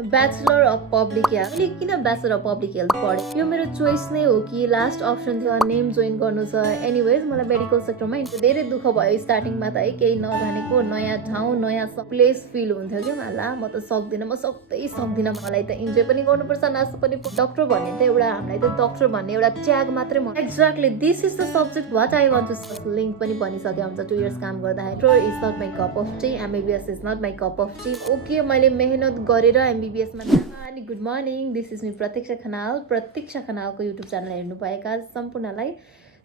Bachelor of public health. मैले किन bachelor of public health पढेँ? यो मेरो चोइस नै हो कि लास्ट अप्सन थियो नेम जोइन गर्नु छ। एनिवेज मलाई मेडिकल सेक्टरमा धेरै दुःख भयो स्टार्टिङमा त है, केही नजानेको नयाँ ठाउँ नयाँ प्लेस फिल हुन्थ्यो कि ला म त सक्दिनँ, म सक्दै सक्दिनँ, मलाई त इन्जोय पनि गर्नुपर्छ नाच्नु पनि। डक्टर भन्ने त एउटा हामीलाई त डक्टर भन्ने एउटा ट्याग मात्रै हो। Exactly this is the subject what I want to link पनि भनिसक्यो हुन्छ 2 इयर्स काम गर्दाखेरि। Is not my cup of tea, MBBS is not my cup of tea. Okay मैले मेहनत गरेर एमबिबिएसमा अनि good morning, this is me Pratiksha Khanal. प्रतीक्षा खनालको युट्युब च्यानल हेर्नुभएका सम्पूर्णलाई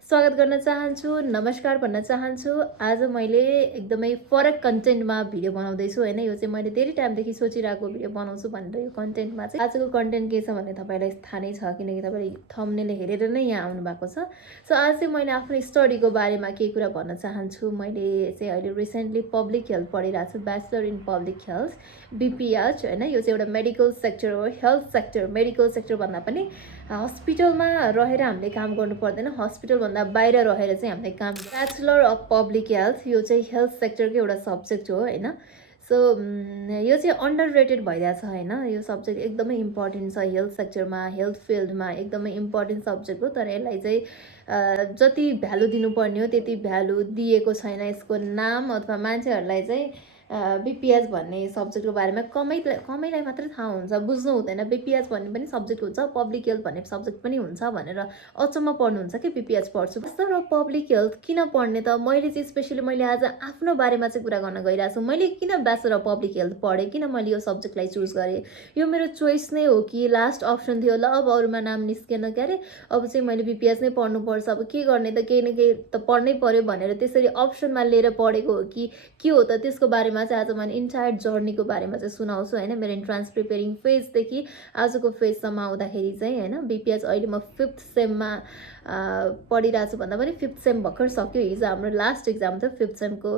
स्वागत गर्न चाहन्छु, नमस्कार भन्न चाहन्छु। आज मैले एकदमै फरक कन्टेन्टमा भिडियो बनाउँदैछु होइन। यो चाहिँ मैले धेरै टाइमदेखि सोचिरहेको भिडियो बनाउँछु भनेर यो कन्टेन्टमा चाहिँ। आजको कन्टेन्ट के छ भने तपाईँलाई थाहा नै छ, किनकि तपाईँले थम्बनेल हेरेर नै यहाँ आउनु भएको छ। सो आज चाहिँ मैले आफ्नो स्टडीको बारेमा केही कुरा भन्न चाहन्छु। मैले चाहिँ अहिले रिसेन्टली पब्लिक हेल्थ पढिरहेको छु, ब्याचलर इन पब्लिक हेल्थ, बिपिएच होइन। यो चाहिँ एउटा मेडिकल सेक्टर हो, हेल्थ सेक्टर। मेडिकल सेक्टर भन्दा पनि हस्पिटलमा रहेर हामीले काम गर्नु पर्दैन, हस्पिटलभन्दा बाहिर रहेर चाहिँ हामीले काम। ब्याचलर अफ पब्लिक हेल्थ यो चाहिँ हेल्थ सेक्टरको एउटा सब्जेक्ट हो होइन। सो यो चाहिँ अन्डर रेटेड भइरहेछ होइन। यो सब्जेक्ट एकदमै इम्पोर्टेन्ट छ हेल्थ सेक्टरमा, हेल्थ फिल्डमा एकदमै इम्पोर्टेन्ट सब्जेक्ट हो। तर यसलाई चाहिँ जति भ्यालु दिनुपर्ने हो त्यति भ्यालु दिएको छैन। यसको नाम अथवा मान्छेहरूलाई चाहिँ बिपिएच भन्ने सब्जेक्टको बारेमा कमैलाई मात्रै थाहा हुन्छ, बुझ्नु हुँदैन। बिपिएच भन्ने पनि सब्जेक्ट हुन्छ, पब्लिक हेल्थ भन्ने सब्जेक्ट पनि हुन्छ भनेर अचम्म पढ्नुहुन्छ कि बिपिएच पढ्छु। तर पब्लिक हेल्थ किन पढ्ने त? मैले चाहिँ स्पेसली मैले आज आफ्नो बारेमा चाहिँ कुरा गर्न गइरहेको छु। मैले किन ब्याचलर अफ पब्लिक हेल्थ पढेँ, किन मैले यो सब्जेक्टलाई चुज गरेँ? यो मेरो चोइस नै हो कि लास्ट अप्सन थियो। ल अब अरूमा नाम निस्केन के अरे, अब चाहिँ मैले बिपिएच नै पढ्नुपर्छ, अब के गर्ने त, केही न केही त पढ्नै पर्यो भनेर त्यसरी अप्सनमा लिएर पढेको हो कि के हो त? त्यसको बारेमा चाहिँ आज मैले इन्टायर जर्नीको बारेमा चाहिँ सुनाउँछु होइन। मेरो इन्ट्रान्स प्रिपेरिङ फेजदेखि आजको फेजसम्म आउँदाखेरि चाहिँ होइन। बिपिएच अहिले म 5th सेममा पढिरहेको छु भन्दा पनि 5th सेम भर्खर सक्यो। हिजो हाम्रो लास्ट एक्जाम थियो, 5th सेमको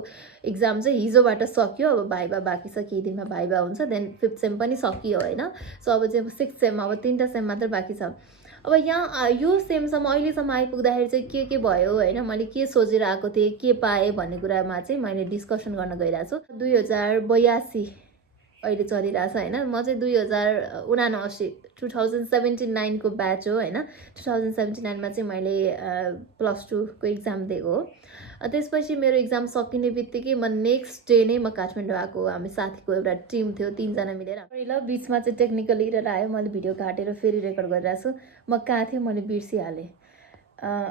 एक्जाम चाहिँ हिजोबाट सक्यो। अब भाइबा बाँकी छ, केही दिनमा भाइबा हुन्छ, देन 5th सेम पनि सकियो होइन। सो अब चाहिँ 6th सेम, अब 3टा सेम मात्र बाँकी छ। अब यहाँ यो सेमसम्म अहिलेसम्म आइपुग्दाखेरि चाहिँ के भयो होइन, मैले के सोचेर आएको थिएँ, के पाएँ भन्ने कुरामा चाहिँ मैले डिस्कसन गर्न गइरहेको छु। 2082 अहिले चलिरहेछ होइन। म चाहिँ 2079 को ब्याच हो होइन। 2079मा चाहिँ मैले +2 को एक्जाम दिएको हो। त्यसपछि मेरो एक्जाम सकिने बित्तिकै म नेक्स्ट डे नै म काठमाडौँ आएको। हामी साथीको एउटा टिम थियो, 3जना मिलेर। ल बिचमा चाहिँ टेक्निकल एरर आयो, मैले भिडियो काटेर फेरि रेकर्ड गरिरहेको छु। म कहाँ थिएँ मैले बिर्सिहालेँ।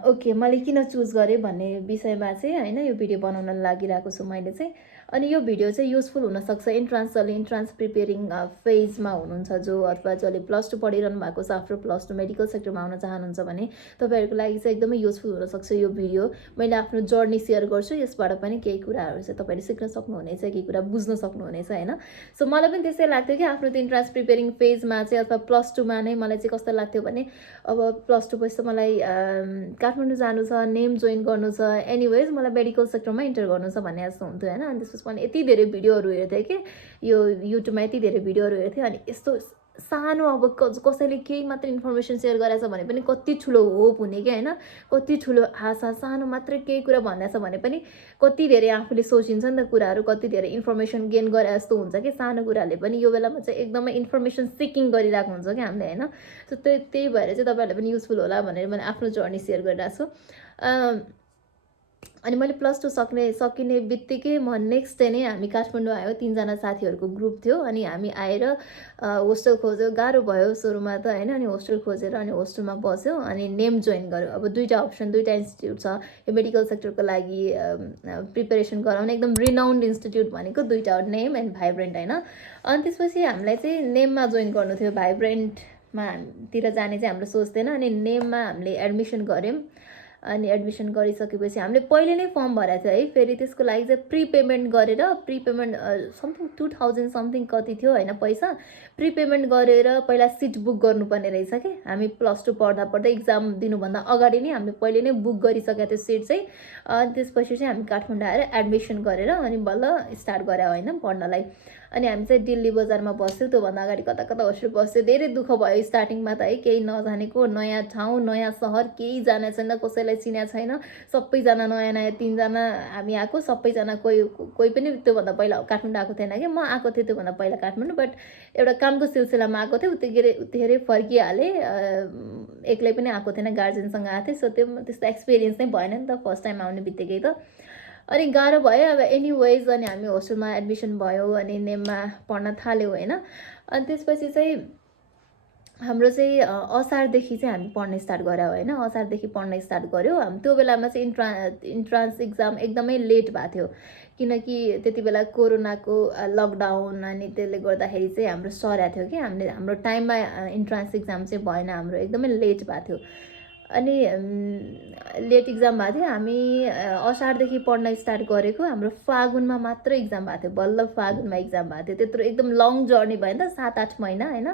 ओके, मैले किन चुज गरेँ भन्ने विषयमा चाहिँ होइन यो भिडियो बनाउन लागिरहेको छु मैले चाहिँ। अनि यो भिडियो चाहिँ युजफुल हुनसक्छ इन्ट्रान्स प्रिपेरिङ फेजमा हुनुहुन्छ जो, अथवा जसले +2 पढिरहनु भएको छ, आफ्टर +2 मेडिकल सेक्टरमा आउन चाहनुहुन्छ भने तपाईँहरूको लागि चाहिँ एकदमै युजफुल हुनसक्छ यो भिडियो। मैले आफ्नो जर्नी सेयर गर्छु, यसबाट पनि केही कुराहरू चाहिँ तपाईँले सिक्न सक्नुहुनेछ, केही कुरा बुझ्न सक्नुहुनेछ होइन। सो मलाई पनि त्यसै लाग्थ्यो कि आफ्नो त्यो इन्ट्रान्स प्रिपेरिङ फेजमा चाहिँ अथवा +2मा नै मलाई चाहिँ कस्तो लाग्थ्यो भने अब +2 पछि त मलाई काठमाडौँ जानु छ, नेम जोइन गर्नु छ, एनिवेज मलाई मेडिकल सेक्टरमा इन्टर गर्नु छ भन्ने जस्तो हुन्थ्यो होइन। अनि त्यसपछि मैले यति धेरै भिडियोहरू हेर्थेँ कि यो युट्युबमा यति धेरै भिडियोहरू हेर्थेँ। अनि यस्तो सानो अब कसैले केही मात्र इन्फर्मेसन सेयर गरेछ भने पनि कति ठुलो होप हुने कि होइन, कति ठुलो आशा। सानो मात्रै केही कुरा भन्दैछ भने पनि कति धेरै आफूले सोचिन्छ नि त कुराहरू, कति धेरै इन्फर्मेसन गेन गरे जस्तो हुन्छ कि सानो कुराले पनि। यो बेलामा चाहिँ एकदमै इन्फर्मेसन सिकिङ गरिरहेको हुन्छ कि हामीले होइन। सो त्यही भएर चाहिँ तपाईँहरूलाई पनि युजफुल होला भनेर मैले आफ्नो जर्नी सेयर गरिरहेको छु। अनि मैले +2 सकिने बित्तिकै म नेक्स्ट डे नै हामी काठमाडौँ आयो, 3जना साथीहरूको ग्रुप थियो। अनि हामी आएर होस्टेल खोज्यो, गाह्रो भयो सुरुमा त होइन। अनि होस्टेल खोजेर अनि होस्टेलमा बस्यो अनि नेम जोइन गर्यो। अब 2टा अप्सन, 2टा इन्स्टिट्युट छ यो मेडिकल सेक्टरको लागि प्रिपेरेसन गराउने, एकदम रिनाउन्ड इन्स्टिट्युट भनेको 2टा, नेम एन्ड भाइब्रेन्ट होइन। अनि त्यसपछि हामीलाई चाहिँ नेममा जोइन गर्नु थियो, भाइब्रेन्टमा तिर जाने चाहिँ हाम्रो सोच थिएन। अनि नेममा हामीले एडमिसन गऱ्यौँ। अनि एडमिसन गरिसकेपछि हामीले पहिले नै फर्म भरेको थियो है। फेरि त्यसको लागि चाहिँ प्रिपेमेन्ट गरेर, प्रिपेमेन्ट समथिङ 2000 समथिङ कति थियो होइन पैसा, प्रिपेमेन्ट गरेर पहिला सिट बुक गर्नुपर्ने रहेछ कि। हामी +2 पढ्दा एक्जाम दिनुभन्दा अगाडि नै हामीले पहिले नै बुक गरिसकेको थियो सिट चाहिँ। त्यसपछि चाहिँ हामी काठमाडौँ आएर एडमिसन गरेर अनि बल्ल स्टार्ट गऱ्यौँ होइन पढ्नलाई। अनि हामी चाहिँ दिल्ली बजारमा बस्थ्यौँ, त्योभन्दा अगाडि कता कता होस्टेल बस्थ्यो। धेरै दुःख भयो स्टार्टिङमा त है, केही नजानेको नयाँ ठाउँ नयाँ सहर, केही जाने छैन, कसैलाई चिनेको छैन, सबैजना नयाँ नयाँ 3जना हामी आएको, सबैजना कोही कोही पनि त्योभन्दा पहिला काठमाडौँ आएको थिएन कि, म आएको थिएँ त्योभन्दा पहिला काठमाडौँ, बट एउटा कामको सिलसिलामा आएको थिएँ, उतिखेरै फर्किहालेँ। एक्लै पनि आएको थिएन, गार्जेनसँग आएको थिएँ। सो त्यो त्यस्तो एक्सपिरियन्स नै भएन नि त फर्स्ट टाइम आउने बित्तिकै त, अनि गाह्रो भयो। अब एनिवेज अनि हामी होस्टेलमा एडमिसन भयो अनि नेममा पढ्न थाल्यौँ होइन। अनि त्यसपछि चाहिँ हाम्रो चाहिँ असारदेखि चाहिँ हामी पढ्न स्टार्ट गऱ्यौँ होइन। असारदेखि पढ्न स्टार्ट गऱ्यौँ। त्यो बेलामा चाहिँ इन्ट्रान्स इक्जाम एकदमै लेट भएको थियो, किनकि त्यति बेला कोरोनाको लकडाउन, अनि त्यसले गर्दाखेरि चाहिँ हाम्रो सरेको थियो कि हाम्रो टाइममा इन्ट्रान्स इक्जाम चाहिँ भएन, हाम्रो एकदमै लेट भएको थियो। अनि लेट इक्जाम भएको थियो। हामी असारदेखि पढ्न स्टार्ट गरेको, हाम्रो फागुनमा मात्र इक्जाम भएको थियो, बल्ल फागुनमा इक्जाम भएको थियो। त्यत्रो एकदम लङ जर्नी भयो नि त, 7-8 महिना होइन।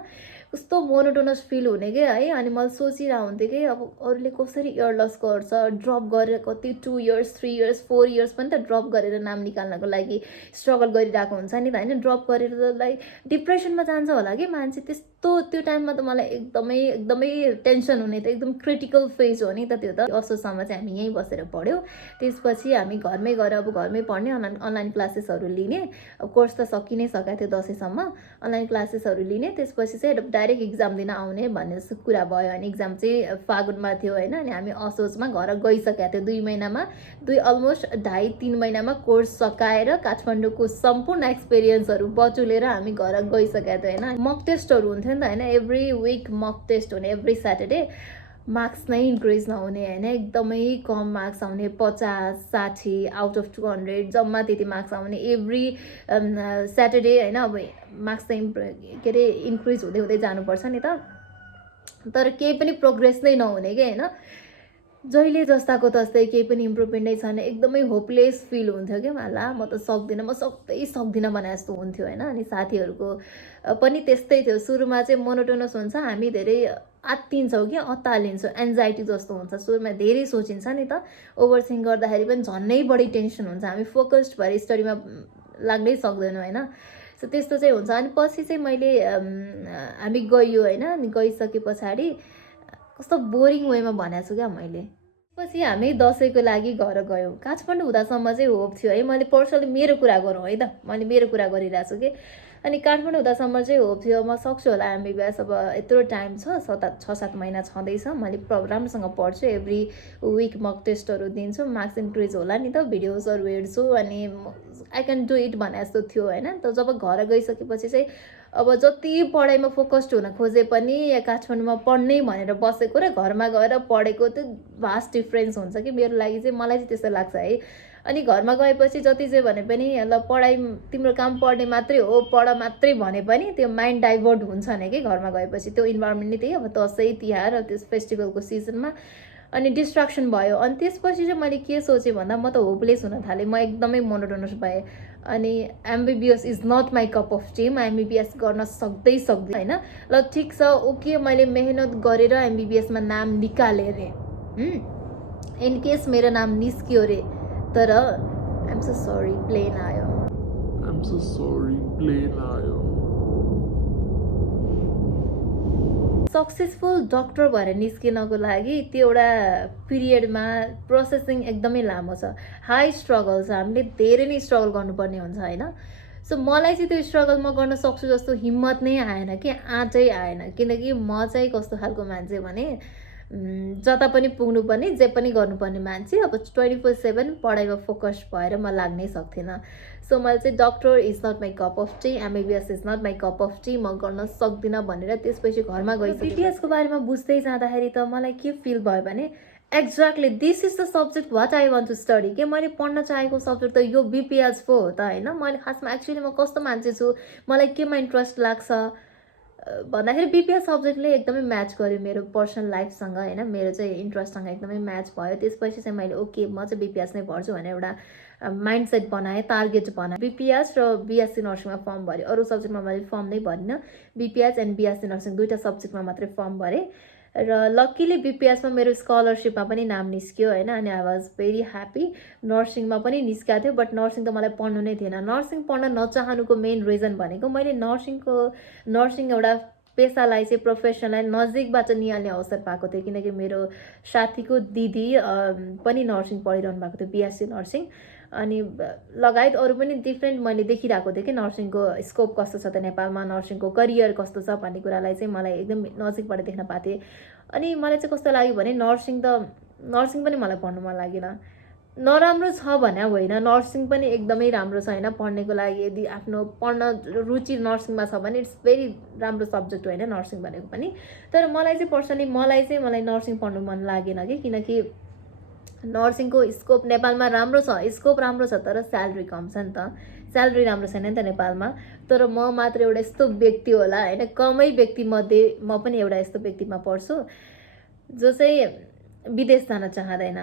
कस्तो मोनोटोनस फिल हुने कि है। अनि मैले सोचिरहेको हुन्थेँ कि अब अरूले कसरी इयर लस गर्छ, ड्रप गरेर कति 2 इयर्स 3 इयर्स 4 इयर्स पनि त ड्रप गरेर नाम निकाल्नको लागि स्ट्रगल गरिरहेको हुन्छ नि त होइन। ड्रप गरेर त लाइक डिप्रेसनमा जान्छ होला कि मान्छे। त्यस्तो त्यो टाइममा त मलाई एकदमै एकदमै टेन्सन हुने, त एकदम क्रिटिकल फेज हो नि त त्यो त। असोजसम्म चाहिँ हामी यहीँ बसेर पढ्यौँ। त्यसपछि हामी घरमै गएर अब घरमै पढ्ने, अनलाइन क्लासेसहरू लिने। कोर्स त सकि नै सकेको थियो दसैँसम्म, अनलाइन क्लासेसहरू लिने। त्यसपछि चाहिँ डाइरेक्ट इक्जाम दिन आउने भन्ने जस्तो कुरा भयो। अनि इक्जाम चाहिँ फागुनमा थियो होइन। अनि हामी असोजमा घर गइसकेका थियौँ 2 महिनामा, अलमोस्ट 2.5-3 महिनामा कोर्स सकाएर काठमाडौँको सम्पूर्ण एक्सपिरियन्सहरू बटुलेर हामी घर गइसकेका थियौँ होइन। मक टेस्टहरू हुन्थ्यो नि त होइन, एभ्री विक मक टेस्ट हुने, एभ्री स्याटरडे। मार्क्स नै इन्क्रिज नहुने होइन, एकदमै कम मार्क्स आउने, 50-60 आउट अफ 200 जम्मा त्यति मार्क्स आउने एभ्री स्याटरडे होइन। अब मार्क्स चाहिँ के अरे इन्क्रिज हुँदै हुँदै जानुपर्छ नि त, तर केही पनि प्रोग्रेस नै नहुने कि होइन। जहिले जस्ताको तस्तै, केही पनि इम्प्रुभमेन्टै छैन, एकदमै होपलेस फिल हुन्थ्यो क्या। ला म त सक्दिनँ, म सक्दिनँ भने जस्तो हुन्थ्यो होइन। अनि साथीहरूको पनि त्यस्तै थियो। सुरुमा चाहिँ मोनोटोनस हुन्छ, हामी धेरै आत्तिन्छौँ कि अत्तालिन्छौँ, एन्जाइटी जस्तो हुन्छ। सुरुमा धेरै सोचिन्छ नि त, ओभरथिङ्क गर्दाखेरि पनि झन्नै बढी टेन्सन हुन्छ, हामी फोकस्ड भएर स्टडीमा लाग्नै सक्दैनौँ होइन। सो त्यस्तो चाहिँ हुन्छ। अनि पछि चाहिँ मैले हामी गयो होइन। अनि गइसके पछाडि कस्तो बोरिङ वेमा भनेको छु क्या मैले। पछि हामी दसैँको लागि घर गयौँ। काठमाडौँ हुँदासम्म चाहिँ होप थियो है, मैले पर्सनली मेरो कुरा गरौँ है त, मैले मेरो कुरा गरिरहेको छु कि। अनि काठमाडौँ हुँदासम्म चाहिँ होप थियो म सक्छु होला एमबिबिएस, अब यत्रो टाइम छ, 6-7 महिना छँदैछ, मैले राम्रोसँग पढ्छु, एभ्री विक मक टेस्टहरू दिन्छु, मार्क्स इन्क्रिज होला नि त, भिडियोजहरू हेर्छु, अनि आई क्यान डु इट भने जस्तो थियो होइन। त जब घर गइसकेपछि चाहिँ अब जति पढाइमा फोकस्ड हुन खोजे पनि काठमाडौँमा पढ्नै भनेर बसेको र घरमा गएर पढेको त्यो भास्ट डिफ्रेन्स हुन्छ कि मेरो लागि चाहिँ, मलाई चाहिँ त्यस्तो लाग्छ है। अनि घरमा गएपछि जति चाहिँ भने पनि ल पढाइ तिम्रो काम पढ्ने मात्रै हो, पढ मात्रै भने पनि त्यो माइन्ड डाइभर्ट हुन्छ नि कि घरमा गएपछि। त्यो इन्भाइरोमेन्ट नै त्यही, अब दसैँ तिहार त्यस फेस्टिभलको सिजनमा, अनि डिस्ट्र्याक्सन भयो। अनि त्यसपछि चाहिँ मैले के सोचेँ भन्दा म त होपलेस हुन थालेँ, म एकदमै मोनोटोनस भएँ। अनि MBBS is not my cup of tea, म एमबिबिएस गर्न सक्दिनँ होइन। ल ठिक छ, ओके, मैले मेहनत गरेर एमबिबिएसमा नाम निकालेँ अरे, इनकेस मेरो नाम निस्क्यो अरे, तर आइएम सो सरी प्लेन आयो। सक्सेसफुल डक्टर भएर निस्किनको लागि त्यो एउटा पिरियडमा प्रोसेसिङ एकदमै लामो छ, हाई स्ट्रगल छ, हामीले धेरै नै स्ट्रगल गर्नुपर्ने हुन्छ होइन। सो मलाई चाहिँ त्यो स्ट्रगल म गर्न सक्छु जस्तो हिम्मत नै आएन कि, आँटै आएन, किनकि म चाहिँ कस्तो खालको मान्छे भने जता पनि पुग्नुपर्ने, जे पनि गर्नुपर्ने मान्छे। अब 24/7 पढाइमा फोकस भएर म लाग्नै सक्थिनँ। सो मैले चाहिँ doctor is not my cup of tea, MBBS is not my cup of tea, म गर्न सक्दिनँ भनेर त्यसपछि घरमा गइसकेँ। बिटिएसको बारेमा बुझ्दै जाँदाखेरि त मलाई के फिल भयो भने, exactly this is the subject what I want to study. के मैले पढ्न चाहेको सब्जेक्ट त यो बिपिएच पो हो त होइन। मैले खासमा एक्चुअली म कस्तो मान्छे छु, मलाई केमा इन्ट्रेस्ट लाग्छ भन्दाखेरि बिपिएस सब्जेक्टले एकदमै म्याच गर्यो मेरो पर्सनल लाइफसँग होइन, मेरो चाहिँ इन्ट्रेस्टसँग एकदमै म्याच भयो। त्यसपछि चाहिँ मैले ओके म चाहिँ बिपिएस नै पढ्छु भनेर एउटा माइन्डसेट बनाएँ, टार्गेट बनाएँ। बिपिएस र बिएससी नर्सिङमा फर्म भरेँ, अरू सब्जेक्टमा मैले फर्म नै भरिनँ, बिपिएच एन्ड बिएससी नर्सिङ दुईवटा सब्जेक्टमा मात्रै फर्म भरेँ। र लक्कीली बिपिएसमा मेरो स्कलरसिपमा पनि नाम निस्क्यो होइन। अनि आई वाज भेरी ह्याप्पी। नर्सिङमा पनि निस्केको थियो, बट नर्सिङ त मलाई पढ्नु नै थिएन। नर्सिङ पढ्न नचाहनुको मेन रिजन भनेको मैले नर्सिङ एउटा पेसालाई चाहिँ प्रोफेसनलाई नजिकबाट निहाल्ने अवसर पाएको थिएँ, किनकि मेरो साथीको दिदी पनि नर्सिङ पढिरहनु भएको थियो, बिएससी नर्सिङ। अनि लगायत अरू पनि डिफ्रेन्ट मैले देखिरहेको थिएँ कि नर्सिङको स्कोप कस्तो छ त नेपालमा, नर्सिङको करियर कस्तो छ भन्ने कुरालाई चाहिँ मलाई एकदम नजिकबाट देख्न पाएको थिएँ। अनि मलाई चाहिँ कस्तो लाग्यो भने नर्सिङ पनि मलाई पढ्नु मन लागेन। नराम्रो छ भने होइन, नर्सिङ पनि एकदमै राम्रो छ होइन पढ्नेको लागि। यदि आफ्नो पढ्न रुचि नर्सिङमा छ भने इट्स भेरी राम्रो सब्जेक्ट होइन नर्सिङ भनेको पनि। तर मलाई चाहिँ पर्सनली मलाई नर्सिङ पढ्नु मन लागेन कि, किनकि नर्सिङको स्कोप नेपालमा राम्रो छ, स्कोप राम्रो छ, तर स्यालेरी कम छ नि त। स्यालेरी राम्रो छैन नि त नेपालमा। तर म मात्र एउटा यस्तो व्यक्ति होला होइन, कमै व्यक्तिमध्ये म पनि एउटा यस्तो व्यक्तिमा पर्छु जो चाहिँ विदेश जान चाहँदैन।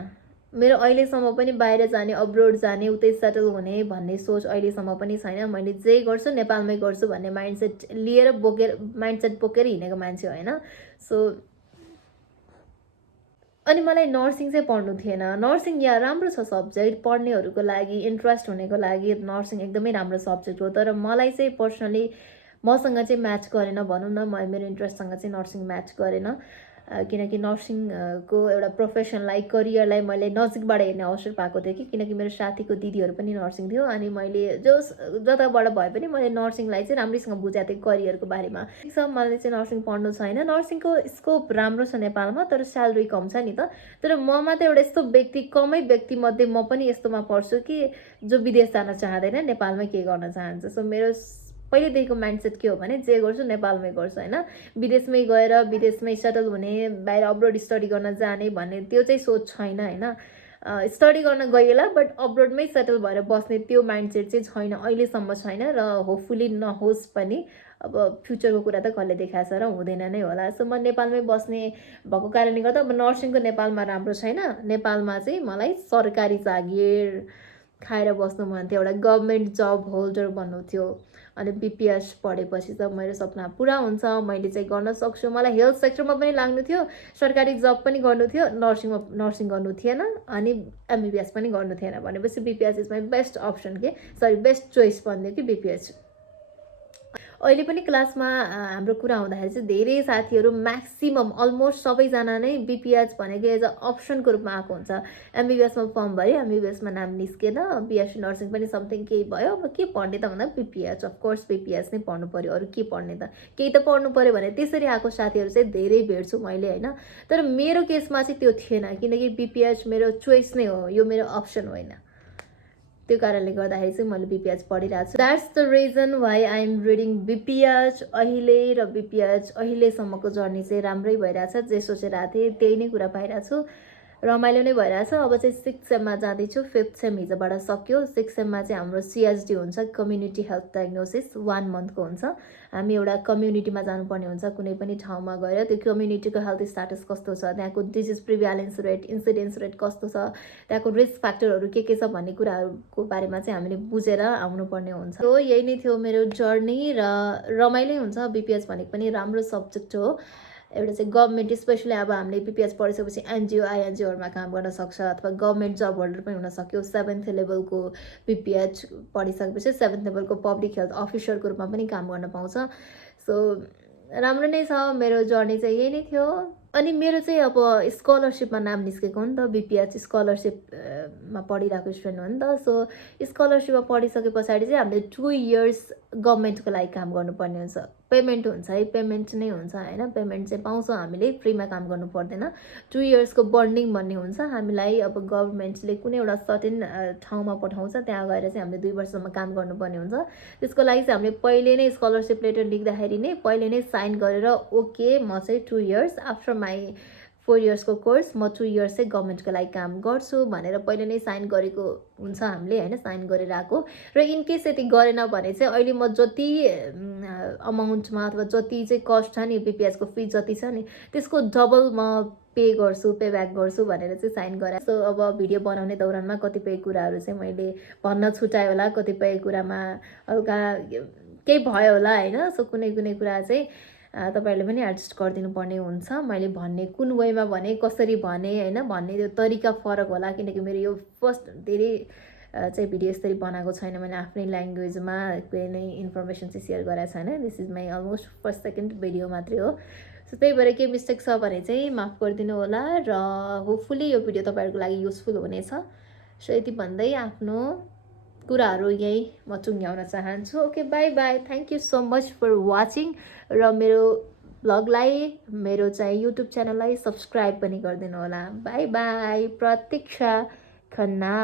मेरो अहिलेसम्म पनि बाहिर जाने, अब्रोड जाने, उतै सेटल हुने भन्ने सोच अहिलेसम्म पनि छैन। मैले जे गर्छु नेपालमै गर्छु भन्ने माइन्डसेट बोकेर हिँडेको मान्छे होइन। सो अनि मलाई नर्सिङ चाहिँ पढ्नु थिएन। नर्सिङ या राम्रो छ सब्जेक्ट, पढ्नेहरूको लागि, इन्ट्रेस्ट हुनेको लागि नर्सिङ एकदमै राम्रो सब्जेक्ट हो। तर मलाई चाहिँ पर्सनली मसँग चाहिँ म्याच गरेन भनौँ न, मेरो इन्ट्रेस्टसँग चाहिँ नर्सिङ म्याच गरेन। किनकि नर्सिङको एउटा प्रोफेसनलाई, करियरलाई मैले नजिकबाट हेर्ने अवसर पाएको थिएँ कि, किनकि मेरो साथीको दिदीहरू पनि नर्सिङ थियो। अनि मैले जताबाट भए पनि मैले नर्सिङलाई चाहिँ राम्रैसँग बुझाएको थिएँ करियरको बारेमा। मलाई चाहिँ नर्सिङ पढ्नु छैन। नर्सिङको स्कोप राम्रो छ नेपालमा, तर स्यालेरी कम छ नि त। तर म मात्र एउटा यस्तो व्यक्ति, कमै व्यक्तिमध्ये म पनि यस्तोमा पर्छु कि जो विदेश जान चाहँदैन, नेपालमै के गर्न चाहन्छ। सो मेरो पहिलेदेखिको माइन्डसेट के हो भने जे गर्छु नेपालमै गर्छु होइन। विदेशमै गएर विदेशमै सेटल हुने, बाहिर अब्रोड स्टडी गर्न जाने भन्ने त्यो चाहिँ सोच छैन होइन। स्टडी गर्न गएला बट अब्रोडमै सेटल भएर बस्ने त्यो माइन्डसेट चाहिँ छैन, अहिलेसम्म छैन, र होपफुली नहोस् पनि। अब फ्युचरको कुरा त कसले देखाएको छ र हुँदैन नै होला। सो म नेपालमै बस्ने भएको कारणले गर्दा अब नर्सिङको नेपालमा राम्रो छैन। नेपालमा चाहिँ मलाई सरकारी जागिर खाएर बस्नु मन थियो, एउटा गभर्मेन्ट जब होल्डर बन्नु थियो। अनि बिपिएस पढेपछि त मेरो सपना पुरा हुन्छ, मैले चाहिँ गर्न सक्छु। मलाई हेल्थ सेक्टरमा पनि लाग्नु थियो, सरकारी जब पनि गर्नु थियो, नर्सिङ गर्नु थिएन, अनि एमबिबिएस पनि गर्नु थिएन। भनेपछि BPS is my best option best choice बनिदियो कि बिपिएस। अहिले पनि क्लासमा हाम्रो कुरा हुँदाखेरि चाहिँ धेरै साथीहरू, म्याक्सिमम अलमोस्ट सबैजना नै बिपिएच भनेको एज अ अप्सनको रूपमा आएको हुन्छ। एमबिबिएसमा फर्म भऱ्यो, एमबिबिएसमा नाम निस्केन, बिएससी नर्सिङ पनि समथिङ केही भयो, अब के पढ्ने त भन्दा बिपिएच, अफकोर्स बिपिएच नै पढ्नु पऱ्यो, अरू के पढ्ने त, केही त पढ्नु पऱ्यो भने त्यसरी आएको साथीहरू चाहिँ धेरै भेट्छु मैले होइन। तर मेरो केसमा चाहिँ त्यो थिएन, किनकि बिपिएच मेरो चोइस नै हो, यो मेरो अप्सन होइन। त्यो कारणले गर्दाखेरि चाहिँ मैले बिपिएच पढिरहेको छु। That's the reason why I am reading BPH अहिले। र बिपिएच अहिलेसम्मको जर्नी चाहिँ राम्रै भइरहेछ, जे सोचेर आएको थिएँ त्यही नै कुरा पाइरहेको छु, रमाइलो नै भइरहेछ। अब चाहिँ 6th सेममा जाँदैछु, 5th सेम हिजोबाट सक्यो। 6th सेममा चाहिँ हाम्रो सिएचडी हुन्छ, कम्युनिटी हेल्थ डायग्नोसिस, 1 मन्थको हुन्छ। हामी एउटा कम्युनिटीमा जानुपर्ने हुन्छ, कुनै पनि ठाउँमा गएर त्यो कम्युनिटीको हेल्थ स्ट्याटस कस्तो छ, त्यहाँको disease prevalence rate, incidence rate कस्तो छ, त्यहाँको रिस्क फ्याक्टरहरू के छ भन्ने कुराहरूको बारेमा चाहिँ हामीले बुझेर आउनुपर्ने हुन्छ। हो, यही नै थियो मेरो जर्नी, र रमाइलो हुन्छ। बिपिएच भनेको पनि राम्रो सब्जेक्ट हो, एउटा चाहिँ गभर्मेन्ट, स्पेसली अब हामीले बिपिएच पढिसकेपछि एनजिओ, आइएनजिओहरूमा काम गर्न सक्छ, अथवा गभर्मेन्ट जब होल्डर पनि हुन सक्यो। 7th लेभलको बिपिएच पढिसकेपछि 7th लेभलको पब्लिक हेल्थ अफिसरको रूपमा पनि काम गर्न पाउँछ। सो राम्रो नै छ, मेरो जर्नी चाहिँ यही नै थियो। अनि मेरो चाहिँ अब स्कलरसिपमा नाम निस्केको हो नि त, बिपिएच स्कलरसिपमा पढिरहेको स्टुडेन्ट हो नि त। सो स्कलरसिपमा पढिसके पछाडि चाहिँ हामीले 2 इयर्स गभर्मेन्टको लागि काम गर्नुपर्ने हुन्छ। पेमेन्ट हुन्छ है, पेमेन्ट नै हुन्छ होइन, पेमेन्ट चाहिँ पाउँछौँ हामीले, फ्रीमा काम गर्नु पर्दैन। 2 इयर्सको बन्डिङ भन्ने हुन्छ हामीलाई। अब गभर्मेन्टले कुनै एउटा सर्टेन ठाउँमा पठाउँछ, त्यहाँ गएर चाहिँ हामीले 2 वर्षसम्म काम गर्नुपर्ने हुन्छ। त्यसको लागि चाहिँ हामीले पहिले नै स्कलरसिप लेटर लेख्दाखेरि नै पहिले नै साइन गरेर ओके म चाहिँ 2 इयर्स आफ्टर माई 4 इयर्सको कोर्स म 2 इयर्स चाहिँ गभर्मेन्टको लागि काम गर्छु भनेर पहिले नै साइन गरेको हुन्छ हामीले होइन, साइन गरेर आएको। र इनकेस यति गरेन भने चाहिँ अहिले म जति अमाउन्टमा अथवा जति चाहिँ कस्ट छ नि, बिपिएचको फी जति छ नि, त्यसको डबल म पे गर्छु, पे ब्याक गर्छु भनेर चाहिँ साइन गराएँ। सो अब भिडियो बनाउने दौरानमा कतिपय कुराहरू चाहिँ मैले भन्न छुटाएँ होला, कतिपय कुरामा हल्का केही भयो होला होइन। सो कुनै कुरा चाहिँ तपाईँहरूले पनि एडजस्ट गरिदिनु पर्ने हुन्छ। मैले भन्ने कुन वेमा भने, कसरी भने होइन, भन्ने त्यो तरिका फरक होला, किनकि मेरो यो फर्स्ट धेरै चाहिँ भिडियो यसरी बनाएको छैन मैले आफ्नै ल्याङ्ग्वेजमा, कुनै नै इन्फर्मेसन चाहिँ सेयर गरेको छैन। This is my almost first second video मात्रै हो। सो त्यही भएर के मिस्टेक छ भने चाहिँ माफ गरिदिनु होला र होपफुली यो भिडियो तपाईँहरूको लागि युजफुल हुनेछ। सो यति भन्दै आफ्नो कुराहरू यही म टुङ्ग्याउन चाहन्छु। Okay, bye bye, thank you so much for watching र मेरो ब्लगलाई, मेरो चाहिँ युट्युब च्यानललाई सब्सक्राइब पनि गरिदिनु होला। बाई बाई, प्रतीक्षा खन्ना।